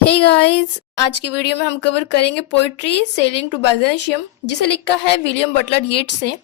Hey guys, आज की video में हम कवर करेंगे पोइट्री सेलिंग टू बाइजेंशियम, जिसे लिखा है विलियम बटलर येट्स ने।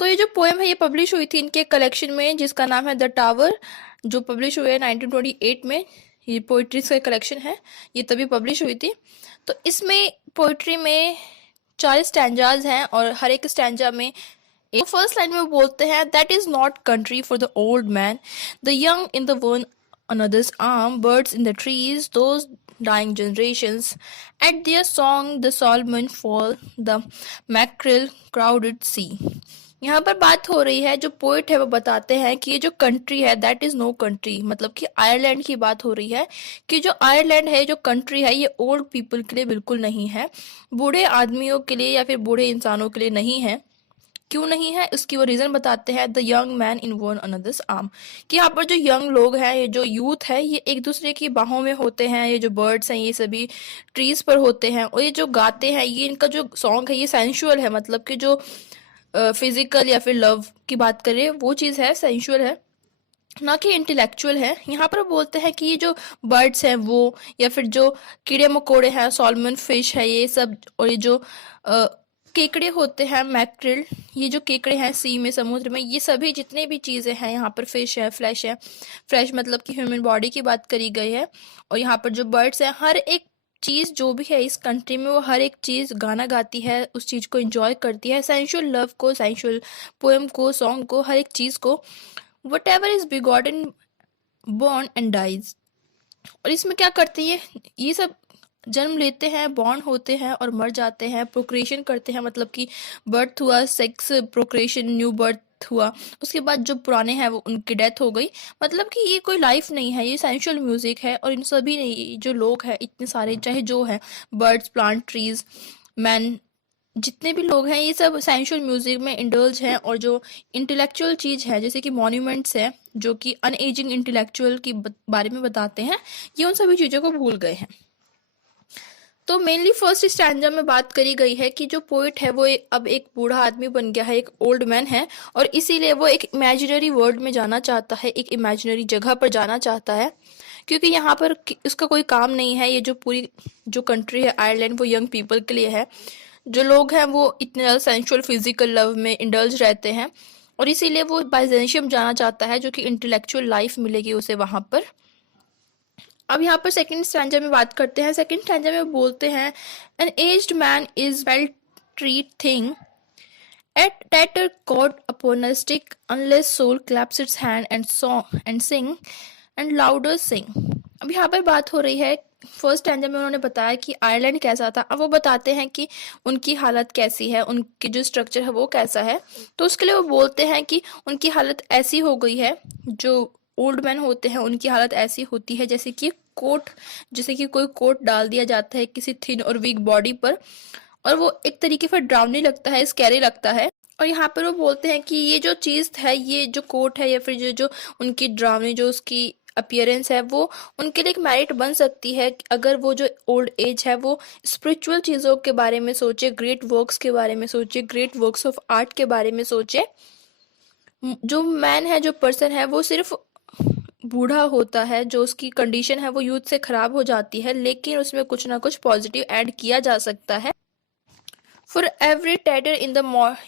तो ये जो पोएम है ये पब्लिश हुई थी इनके कलेक्शन में जिसका नाम है द टावर, जो पब्लिश हुए 1928 में। ये पोइट्रीज का कलेक्शन है, ये तभी पब्लिश हुई थी। तो इसमें पोइट्री में 40 स्टैंजाज हैं और हर एक स्टैंजा में एक फर्स्ट लाइन में वो बोलते हैं, that is not country for the old man, the young in the one another's arm, birds in the trees, those dying generations. At their song, the salmon fall, the mackerel crowded sea. यहाँ पर बात हो रही है, जो poet है वो बताते हैं कि ये जो कंट्री है दैट इज नो कंट्री, मतलब कि आयरलैंड की बात हो रही है कि जो आयरलैंड है, जो कंट्री है, ये ओल्ड पीपल के लिए बिल्कुल नहीं है, बूढ़े आदमियों के लिए या फिर बूढ़े इंसानों के लिए नहीं है। क्यों नहीं है उसकी वो रीजन बताते हैं, the young man in one another's arm, कि यहाँ पर जो यंग लोग हैं, ये जो यूथ है, ये एक दूसरे की बाहों में होते हैं। ये जो बर्ड्स हैं ये सभी ट्रीज पर होते हैं, और ये जो गाते हैं, ये इनका जो सॉन्ग है ये सेंशुअल है, मतलब कि जो फिजिकल या फिर लव की बात करें वो चीज़ है, सेंशुअल है, ना कि इंटेलेक्चुअल है। यहाँ पर बोलते हैं कि ये जो बर्ड्स हैं वो, या फिर जो कीड़े मकोड़े हैं, सॉल्मन फिश है ये सब, और ये जो केकड़े होते हैं, मैक्रिल, ये जो केकड़े हैं सी में, समुद्र में, ये सभी जितने भी चीज़ें हैं, यहाँ पर फिश है, फ्लैश है, फ्लैश मतलब कि ह्यूमन बॉडी की बात करी गई है। और यहाँ पर जो बर्ड्स हैं, हर एक चीज़ जो भी है इस कंट्री में, वो हर एक चीज़ गाना गाती है, उस चीज़ को एंजॉय करती है, सेंशुअल लव को, सेंशुअल पोएम को, सॉन्ग को, हर एक चीज़ को। Whatever is begotten born and dies. और इसमें क्या करते हैं, ये सब जन्म लेते हैं, बॉर्न होते हैं और मर जाते हैं, प्रोक्रिएशन करते हैं, मतलब कि बर्थ हुआ, सेक्स प्रोक्रिएशन, न्यू बर्थ हुआ, उसके बाद जो पुराने हैं वो उनकी डेथ हो गई। मतलब कि ये कोई लाइफ नहीं है, ये सेंशुअल म्यूजिक है। और इन सभी ने जो लोग हैं, इतने सारे, चाहे जो है बर्ड्स, प्लांट, ट्रीज, मैन, जितने भी लोग हैं, ये सब सेंशुअल म्यूजिक में इंडल्ज हैं। और जो इंटेलेक्चुअल चीज़ है, जैसे कि मॉन्यूमेंट्स है जो कि अनएजिंग इंटेलेक्चुअल की बारे में बताते हैं, ये उन सभी चीज़ों को भूल गए हैं। तो मेनली फर्स्ट स्टैंजा में बात करी गई है कि जो पोइट है वो अब एक बूढ़ा आदमी बन गया है, एक ओल्ड मैन है, और इसीलिए वो एक इमेजिनरी वर्ल्ड में जाना चाहता है, एक इमेजिनरी जगह पर जाना चाहता है, क्योंकि यहाँ पर उसका कोई काम नहीं है। ये जो पूरी जो कंट्री है आयरलैंड, वो यंग पीपल के लिए है। जो लोग हैं वो इतने ज़्यादा सेंशुअल फिजिकल लव में इंडल्ज रहते हैं, और इसीलिए वो बाइजेंशियम जाना चाहता है, जो कि इंटेलेक्चुअल लाइफ मिलेगी उसे वहाँ पर। अब यहाँ पर सेकंड स्टैंजा में बात करते हैं। सेकंड स्टैंजा में बोलते हैं, an aged man is well treat thing at that are caught upon a stick unless soul claps its hand and song and sing and louder sing। अब यहाँ पर बात हो रही है, फर्स्ट स्टैंजा में उन्होंने बताया कि आयरलैंड कैसा था, अब वो बताते हैं कि उनकी हालत कैसी है, उनकी जो स्ट्रक्चर है वो कैसा है। तो उसके लिए वो बोलते हैं कि उनकी हालत ऐसी हो गई है, जो ओल्ड मैन होते हैं उनकी हालत ऐसी होती है जैसे कि कोट, जैसे कि कोई कोट डाल दिया जाता है किसी थिन और वीक बॉडी पर, और वो एक तरीके से डरावनी लगता है, स्कैरी लगता है। और यहाँ पर वो बोलते हैं कि ये जो चीज़ है, ये जो कोट है, या फिर जो जो उनकी डरावनी जो उसकी अपीयरेंस है, वो उनके लिए एक मेरिट बन सकती है अगर वो जो ओल्ड एज है वो स्पिरिचुअल चीज़ों के बारे में सोचे, ग्रेट वर्क्स के बारे में सोचे, ग्रेट वर्क्स ऑफ आर्ट के बारे में सोचे। जो मैन है, जो पर्सन है, वो सिर्फ बूढ़ा होता है, जो उसकी कंडीशन है वो यूथ से खराब हो जाती है, लेकिन उसमें कुछ ना कुछ पॉजिटिव ऐड किया जा सकता है। For every tatter in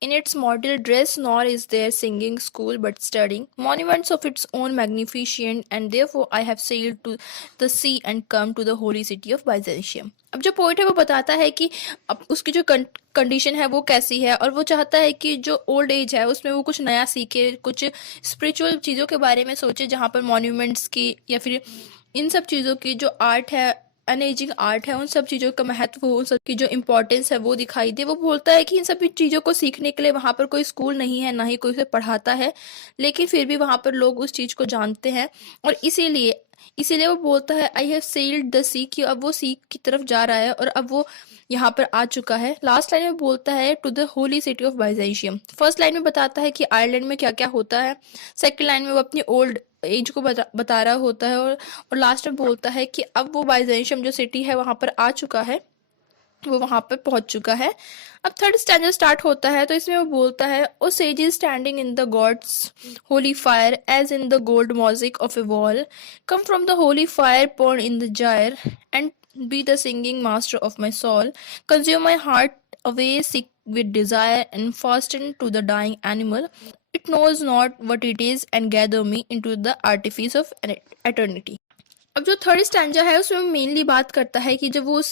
in its mortal dress, nor is there singing school but studying monuments of its own magnificent, and therefore I have sailed to the sea and come to the holy city of Byzantium। अब जो poet है वो बताता है कि अब उसकी जो कंडीशन है वो कैसी है, और वो चाहता है कि जो ओल्ड एज है उसमें वो कुछ नया सीखे, कुछ स्पिरिचुअल चीज़ों के बारे में सोचे, जहाँ पर मॉन्यूमेंट्स की या फिर इन सब चीज़ों की जो आर्ट है, अनएजिंग आर्ट है, उन सब चीज़ों का महत्व, उन सब की जो इम्पोर्टेंस है वो दिखाई दे। वो बोलता है कि इन सभी चीज़ों को सीखने के लिए वहाँ पर कोई स्कूल नहीं है, ना ही कोई उसे पढ़ाता है, लेकिन फिर भी वहाँ पर लोग उस चीज़ को जानते हैं। और इसीलिए इसीलिए वो बोलता है, आई हैव सेल्ड द सी, कि अब वो सी की तरफ जा रहा है और अब वो यहाँ पर आ चुका है। लास्ट लाइन में बोलता है, to the holy city of Byzantium. First line में बताता है कि आयरलैंड में क्या क्या होता है, सेकेंड लाइन में वो अपनी ओल्ड एज को बता रहा होता है, और लास्ट में बोलता है कि अब वो बाइजेंशियम जो सिटी है वहां पर आ चुका है, वो वहां पे पहुंच चुका है। अब थर्ड स्टैंडर्ड स्टार्ट होता है, तो इसमें वो बोलता है, O sages is standing in the God's holy fire as in the gold mosaic of a wall, come from the holy fire perne in the gyre and be the singing master of my soul, consume my heart away sick with desire and fasten to the dying animal, it knows not what it is, and gather me into the artifice of eternity। अब जो third stanza है उसमें mainly बात करता है कि जब वो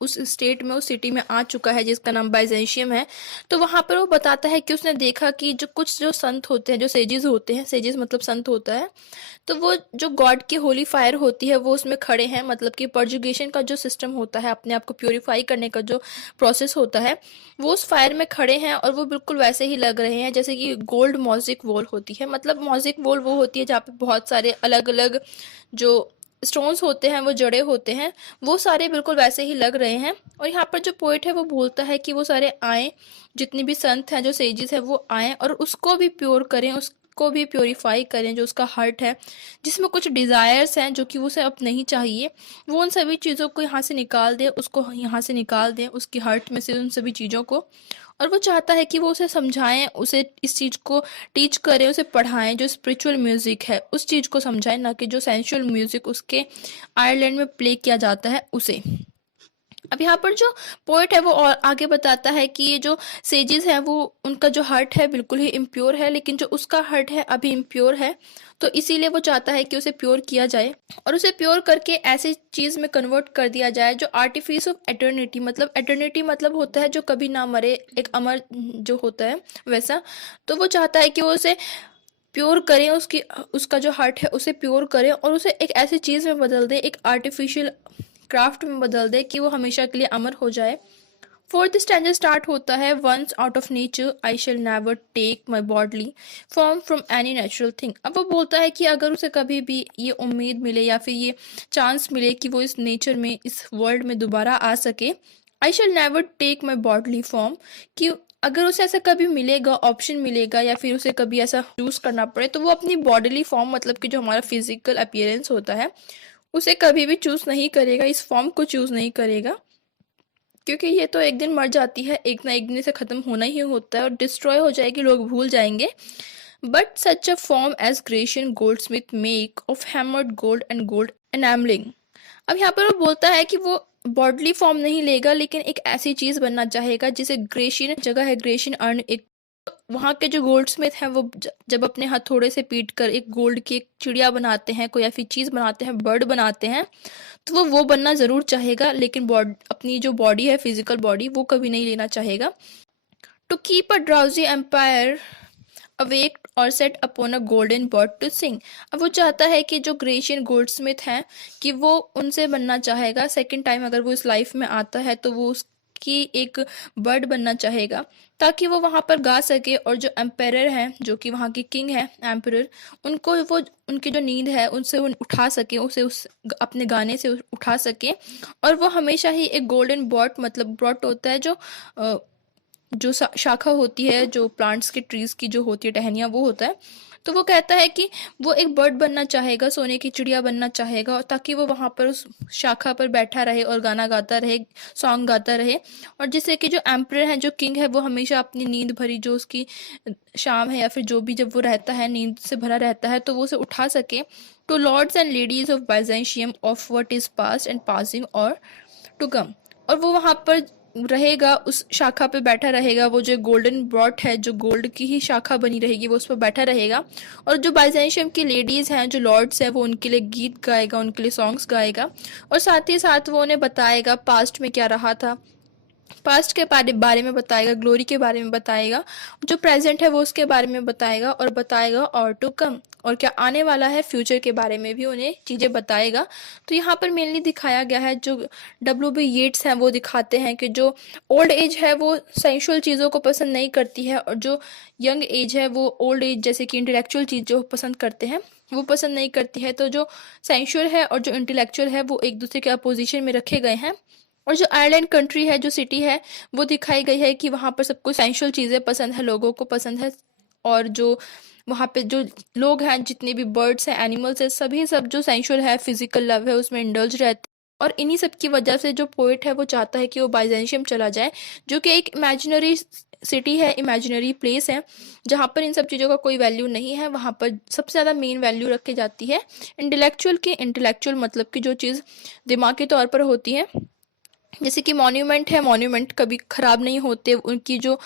उस स्टेट में, उस सिटी में आ चुका है जिसका नाम बाइजेंशियम है, तो वहां पर वो बताता है कि उसने देखा कि जो कुछ जो संत होते हैं, जो सेजेस होते हैं, सेजेस मतलब संत होता है, तो वो जो गॉड की होली फायर होती है वो उसमें खड़े हैं, मतलब कि पर्जुगेशन का जो सिस्टम होता है, अपने आप को प्योरीफाई करने का जो प्रोसेस होता है, वो उस फायर में खड़े हैं और वो बिल्कुल वैसे ही लग रहे हैं जैसे कि गोल्ड मॉजिक वॉल होती है। मतलब मॉजिक वॉल वो होती है जहाँ पे बहुत सारे अलग अलग जो स्टोन्स होते हैं, वो जड़े होते हैं, वो सारे बिल्कुल वैसे ही लग रहे हैं। और यहाँ पर जो पोइट है वो बोलता है कि वो सारे आए, जितने भी संत हैं, जो सेजिस हैं, वो आए और उसको भी प्योर करें, उसको भी प्योरीफाई करें, जो उसका हार्ट है जिसमें कुछ डिज़ायर्स हैं जो कि उसे अब नहीं चाहिए, वो उन सभी चीज़ों को यहाँ से निकाल दे, उसको यहाँ से निकाल दें, उसकी हार्ट में से उन सभी चीज़ों को। और वो चाहता है कि वो उसे समझाएं, उसे इस चीज़ को टीच करें, उसे पढ़ाएं, जो स्पिरिचुअल म्यूज़िक है उस चीज़ को समझाएं, ना कि जो सेंसुअल म्यूज़िक उसके आयरलैंड में प्ले किया जाता है उसे। अब यहाँ पर जो पोएट है वो और आगे बताता है कि ये जो सेजेस हैं वो उनका जो हार्ट है बिल्कुल ही इम्प्योर है, लेकिन जो उसका हार्ट है अभी इम्प्योर है, तो इसीलिए वो चाहता है कि उसे प्योर किया जाए और उसे प्योर करके ऐसी चीज में कन्वर्ट कर दिया जाए जो आर्टिफिस ऑफ एटर्निटी, मतलब एटर्निटी मतलब होता है जो कभी ना मरे, एक अमर जो होता है वैसा। तो वो चाहता है कि वो उसे प्योर करें, उसका जो हार्ट है उसे प्योर करें और उसे एक ऐसी चीज में बदल दे, एक आर्टिफिशियल क्राफ्ट में बदल दे कि वो हमेशा के लिए अमर हो जाए। फोर्थ स्टैंडर्ड स्टार्ट होता है, once out of nature I shall never take my bodily form from any natural thing. अब वो बोलता है कि अगर उसे कभी भी ये उम्मीद मिले या फिर ये चांस मिले कि वो इस नेचर में, इस वर्ल्ड में दोबारा आ सके, I shall never take my bodily form, कि अगर उसे ऐसा कभी मिलेगा, ऑप्शन मिलेगा या फिर उसे कभी ऐसा चूज करना पड़े, तो वो अपनी बॉडीली फॉर्म, मतलब कि जो हमारा फिजिकल अपीयरेंस होता है, उसे कभी भी चूज नहीं करेगा, इस फॉर्म को चूज नहीं करेगा, क्योंकि ये तो एक दिन मर जाती है, एक ना एक दिन से खत्म होना ही होता है और डिस्ट्रॉय हो जाएगी, लोग भूल जाएंगे। But such a form as Grecian gold smith make of hammered gold and gold enamelling. अब यहाँ पर वो बोलता है कि वो बॉडली फॉर्म नहीं लेगा, लेकिन एक ऐसी चीज बनना चाहेगा जिसे ग्रेशियन, जगह है ग्रेशियन अर्न, एक वहाँ के जो गोल्ड स्मिथ हैं वो जब अपने हथौड़े से पीट कर एक गोल्ड की एक चिड़िया बनाते हैं, कोई ऐसी चीज बनाते हैं, बर्ड बनाते हैं, तो वो बनना जरूर चाहेगा, लेकिन अपनी जो बॉडी है, फिजिकल बॉडी, वो कभी नहीं लेना चाहेगा। To keep a drowsy empire awake or set upon a golden bird to sing. अब वो चाहता है कि जो ग्रेशियन गोल्डस्मिथ हैं कि वो उनसे बनना चाहेगा, सेकंड टाइम अगर वो इस लाइफ में आता है तो वो उसकी एक बर्ड बनना चाहेगा, ताकि वो वहां पर गा सके और जो एम्पायर हैं, जो कि वहां के किंग हैं, एम्पायर, उनको वो उनकी जो नींद है उनसे उठा सके, उसे उस अपने गाने से उठा सके, और वो हमेशा ही एक गोल्डन बर्ड, मतलब बर्ड होता है जो शाखा होती है, जो प्लांट्स के ट्रीज की जो होती है टहनियाँ, वो होता है। तो वो कहता है कि वो एक बर्ड बनना चाहेगा, सोने की चिड़िया बनना चाहेगा, ताकि वो वहां पर उस शाखा पर बैठा रहे और गाना गाता रहे, सॉन्ग गाता रहे, और जिससे कि जो एम्परर है, जो किंग है, वो हमेशा अपनी नींद भरी, जो उसकी शाम है या फिर जो भी जब वो रहता है नींद से भरा रहता है, तो वो उसे उठा सके। To lords and ladies of Byzantium of what is past and passing or to come. और वो वहां पर रहेगा, उस शाखा पे बैठा रहेगा, वो जो गोल्डन ब्रॉट है, जो गोल्ड की ही शाखा बनी रहेगी, वो उस पर बैठा रहेगा, और जो बाइजेंशियम की लेडीज हैं, जो लॉर्ड्स हैं, वो उनके लिए गीत गाएगा, उनके लिए सॉन्ग्स गाएगा, और साथ ही साथ वो उन्हें बताएगा पास्ट में क्या रहा था, पास्ट के बारे में बताएगा, ग्लोरी के बारे में बताएगा, जो प्रेजेंट है वो उसके बारे में बताएगा, और बताएगा और टू कम, और क्या आने वाला है, फ्यूचर के बारे में भी उन्हें चीज़ें बताएगा। तो यहाँ पर मेनली दिखाया गया है, जो W.B. येट्स हैं वो दिखाते हैं कि जो ओल्ड एज है वो सेंशुअल चीज़ों को पसंद नहीं करती है, और जो यंग एज है वो ओल्ड एज जैसे कि इंटेलेक्चुअल चीज़ जो पसंद करते हैं वो पसंद नहीं करती है। तो जो सेंशुअल है और जो इंटेलेक्चुअल है वो एक दूसरे के अपोजिशन में रखे गए हैं। और जो आयरलैंड कंट्री है, जो सिटी है, वो दिखाई गई है कि वहाँ पर सबको सेंशुअल चीज़ें पसंद है, लोगों को पसंद है, और जो वहाँ पे जो लोग हैं, जितने भी बर्ड्स हैं, एनिमल्स हैं, सभी सब जो सेंशुअल है, फिजिकल लव है, उसमें इंडल्ज रहते हैं। और इन्हीं सब की वजह से जो पोइट है वो चाहता है कि वो बाइजेंशियम चला जाए, जो कि एक इमेजिनरी सिटी है, इमेजिनरी प्लेस है, जहाँ पर इन सब चीज़ों का कोई वैल्यू नहीं है। वहाँ पर सबसे ज़्यादा मेन वैल्यू रखी जाती है इंटेलेक्चुअल की। इंटेलेक्चुअल मतलब कि जो चीज़ दिमागी तौर पर होती है, जैसे कि मॉन्यूमेंट है, मॉन्यूमेंट कभी ख़राब नहीं होते, उनकी जो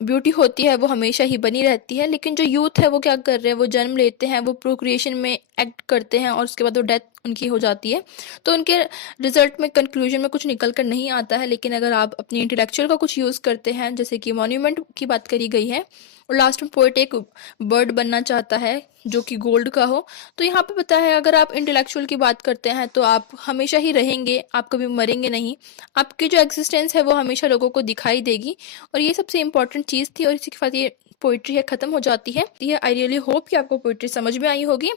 ब्यूटी होती है वो हमेशा ही बनी रहती है। लेकिन जो यूथ है वो क्या कर रहे हैं, वो जन्म लेते हैं, वो प्रोक्रिएशन में एक्ट करते हैं और उसके बाद वो डेथ उनकी हो जाती है। तो उनके रिजल्ट में, कंक्लूजन में कुछ निकल कर नहीं आता है। लेकिन अगर आप अपनी इंटेलेक्चुअल का कुछ यूज़ करते हैं, जैसे कि मॉन्यूमेंट की बात करी गई है, और लास्ट में पोइट एक बर्ड बनना चाहता है जो कि गोल्ड का हो, तो यहाँ पे पता है अगर आप इंटेलेक्चुअल की बात करते हैं तो आप हमेशा ही रहेंगे, आप कभी मरेंगे नहीं। आपकी जो एग्जिस्टेंस है वो हमेशा लोगों को दिखाई देगी, और ये सबसे इंपॉर्टेंट चीज़ थी। और इसी के साथ ये पोइट्री है ख़त्म हो जाती है। आई रियली होप कि आपको पोइट्री समझ में आई होगी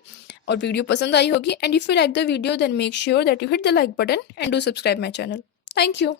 और वीडियो पसंद आई होगी। And if you like the video then make sure that you hit the like button and do subscribe my channel. Thank you.